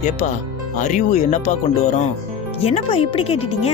ஏப்பா அறிவு என்னப்பா கொண்டு வரும்? என்னப்பா இப்படி கேட்டுட்டீங்க?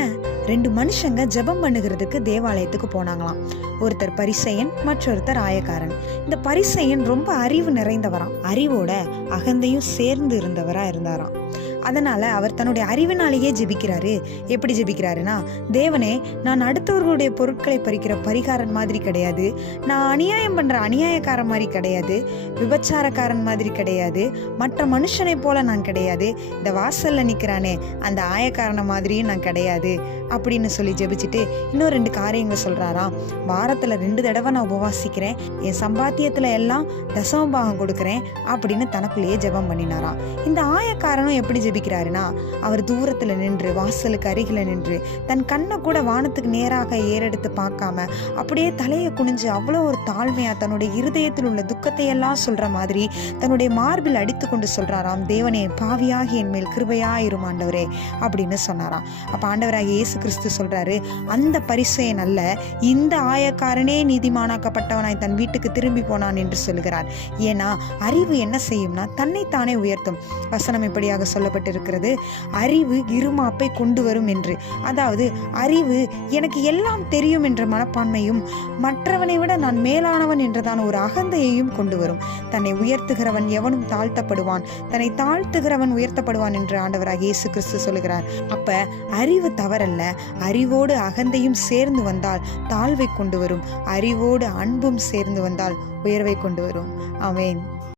ரெண்டு மனுஷங்க ஜெபம் பண்ணுகிறதுக்கு தேவாலயத்துக்கு போனாங்களாம். ஒருத்தர் பரிசையன் மற்றொருத்தர் ஆயக்காரன். இந்த பரிசையன் ரொம்ப அறிவு நிறைந்தவராம். அறிவோட அகந்தையும் சேர்ந்து இருந்தவரா இருந்தாராம். அதனால அவர் தன்னுடைய அறிவினாலேயே ஜெபிக்கிறாரு. எப்படி ஜெபிக்கிறாருன்னா தேவனே நான் அடுத்தவர்களுடைய பொருட்களை பறிக்கிற பரிகாரன் மாதிரி கிடையாது. நான் அநியாயம் பண்ற அநியாயக்காரன் மாதிரி கிடையாது. விபச்சாரக்காரன் மாதிரி கிடையாது. மற்ற மனுஷனை போல நான் கிடையாது. இந்த வாசல்ல நிக்கிறானே அந்த ஆயக்காரனை மாதிரியும் நான் கிடையாது. அப்படின்னு சொல்லி ஜெபிச்சுட்டு இன்னும் ரெண்டு காரியங்கள் சொல்கிறாரா வாரத்தில் ரெண்டு தடவை நான் உபவாசிக்கிறேன். என் சம்பாத்தியத்தில் எல்லாம் தசமபாகம் கொடுக்குறேன் அப்படின்னு தனக்குள்ளேயே ஜெபம் பண்ணினாராம். இந்த ஆயக்காரனும் எப்படி ஜெபிக்கிறாருன்னா அவர் தூரத்தில் நின்று வாசலுக்கு அருகில் நின்று தன் கண்ணை கூட வானத்துக்கு நேராக ஏறெடுத்து பார்க்காம அப்படியே தலையை குனிஞ்சு அவ்வளோ ஒரு தாழ்மையாக தன்னுடைய இருதயத்தில் உள்ள துக்கத்தை எல்லாம் மாதிரி தன்னுடைய மார்பில் அடித்து கொண்டு சொல்கிறாராம் தேவனே பாவியாகி என் மேல் கிருபையாயிரும் ஆண்டவரே அப்படின்னு சொன்னாராம். அப்போ ஆண்டவராக இயேசு கிறிஸ்து சொல்றாரு அந்த பரிசையன் அல்ல இந்த ஆயக்காரனே நீதிமானாக்கப்பட்டவனாய் தன் வீட்டுக்கு திரும்பி போனான் என்று சொல்கிறார். ஏன்னா அறிவு என்ன செய்யும்னா தன்னைத்தானே உயர்த்தும். வசனம் இப்படியாக சொல்லப்பட்டிருக்கிறது அறிவு இருமாப்பை கொண்டு வரும் என்று. அதாவது அறிவு எனக்கு எல்லாம் தெரியும் என்ற மனப்பான்மையும் மற்றவனை விட நான் மேலானவன் என்றதான ஒரு அகந்தையையும் கொண்டு வரும். தன்னை உயர்த்துகிறவன் எவனும் தாழ்த்தப்படுவான். தன்னை தாழ்த்துகிறவன் உயர்த்தப்படுவான் என்று ஆண்டவராக இயேசு கிறிஸ்து சொல்கிறார். அப்ப அறிவு தவறல்ல அறிவோடு அகந்தையும் சேர்ந்து வந்தால் தாழ்வை கொண்டு வரும். அறிவோடு அன்பும் சேர்ந்து வந்தால் உயர்வை கொண்டு வரும். அவேன்